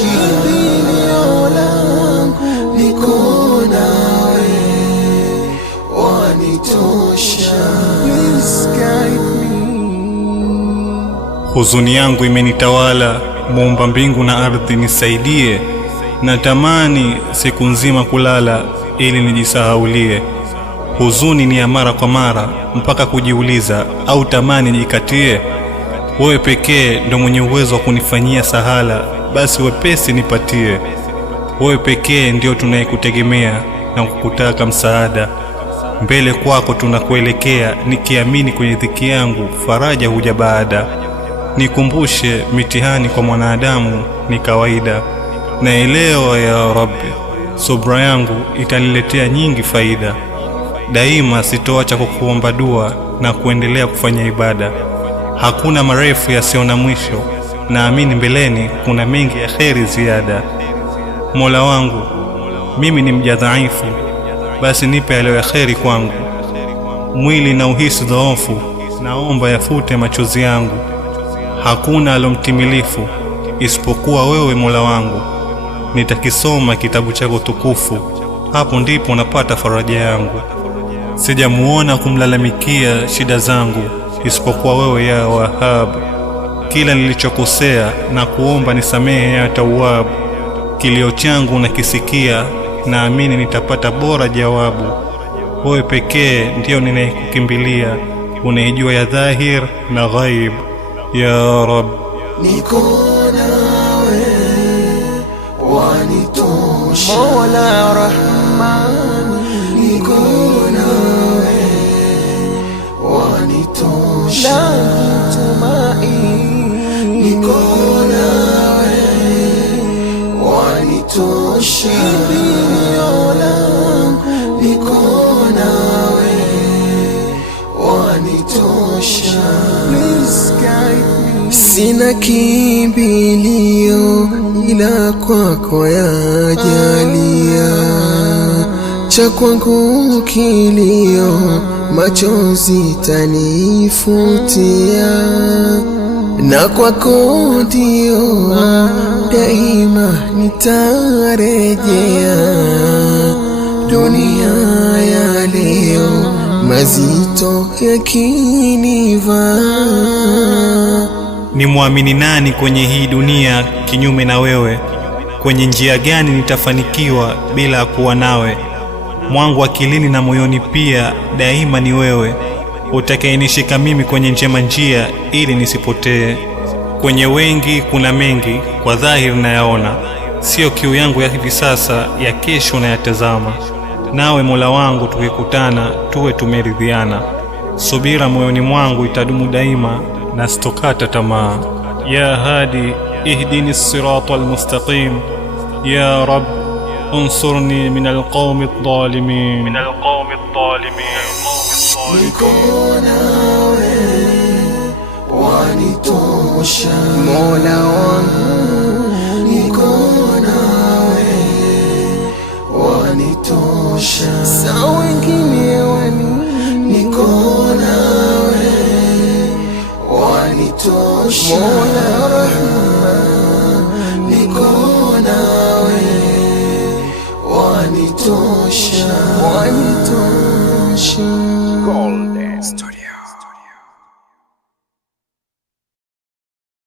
kimbilio langu, niko nawe, wanitosha. Please guide me. Huzuni yangu imenitawala, Muumba mbingu na ardhi nisaidie. Natamani siku nzima kulala ili nijisahaulie. Huzuni ni ya mara kwa mara mpaka kujiuliza, au tamani nijikatie. Wewe pekee ndo mwenye uwezo wa kunifanyia sahala, basi wepesi nipatie. Wewe pekee ndio tunayekutegemea na kukutaka msaada. Mbele kwako tunakuelekea, nikiamini kwenye dhiki yangu faraja huja baada. Nikumbushe mitihani kwa mwanadamu ni kawaida. Naelewa ya Rabbi, subra yangu itaniletea nyingi faida. Daima sitoacha kukuomba dua na kuendelea kufanya ibada. Hakuna marefu yasiyo na mwisho, naamini mbeleni kuna mengi ya kheri ziada. Mola wangu, mimi ni mja dhaifu, basi nipe yale ya kheri kwangu. Mwili na uhisi dhaifu, naomba yafute machozi yangu. Hakuna alomtimilifu isipokuwa wewe Mola wangu. Nitakisoma kitabu chako tukufu, hapo ndipo napata faraja yangu. Sijamuona kumlalamikia shida zangu isipokuwa wewe ya Wahhab. Kila nilichokosea na kuomba nisamehe ya Tawwab. Kilio changu nakisikia, naamini nitapata bora jawabu. Wewe pekee ndio ninayekukimbilia, unayejua ya dhahir na ghaib. Ya Rab, niko nawe, wanitosha. Mola Rahman, niko nawe, wanitosha. Langu tumaini, niko nawe, wanitosha. Kimbilio langu, niko nawe, wanitosha. Please guide me. Sina kimbilio ila kwako ya jalia, cha kwangu kilio machozi tanifutia, na kwako ndio daima nitarejea. Dunia ya leo mazito yakinivaa, ni muamini nani kwenye hii dunia kinyume na wewe? Kwenye njia gani nitafanikiwa bila kuwa nawe? Mwangu akilini na moyoni pia daima ni wewe, utakayenishika mimi kwenye njema njia ili nisipotee. Kwenye wengi kuna mengi, kwa dhahiri nayaona, sio kiu yangu ya hivi sasa, ya kesho na yatazama. Nawe Mola wangu tukikutana tuwe tumeridhiana. Subira moyoni mwangu itadumu daima na sitokata tamaa. Ya Hadi, ihdini sirata almustaqim. Ya Rab, انصرني من القوم الظالمين. niko nawe, wanitosha. Mola wangu, niko nawe, wanitosha. Sa wengine niko nawe, wanitosha. Mola Rahman,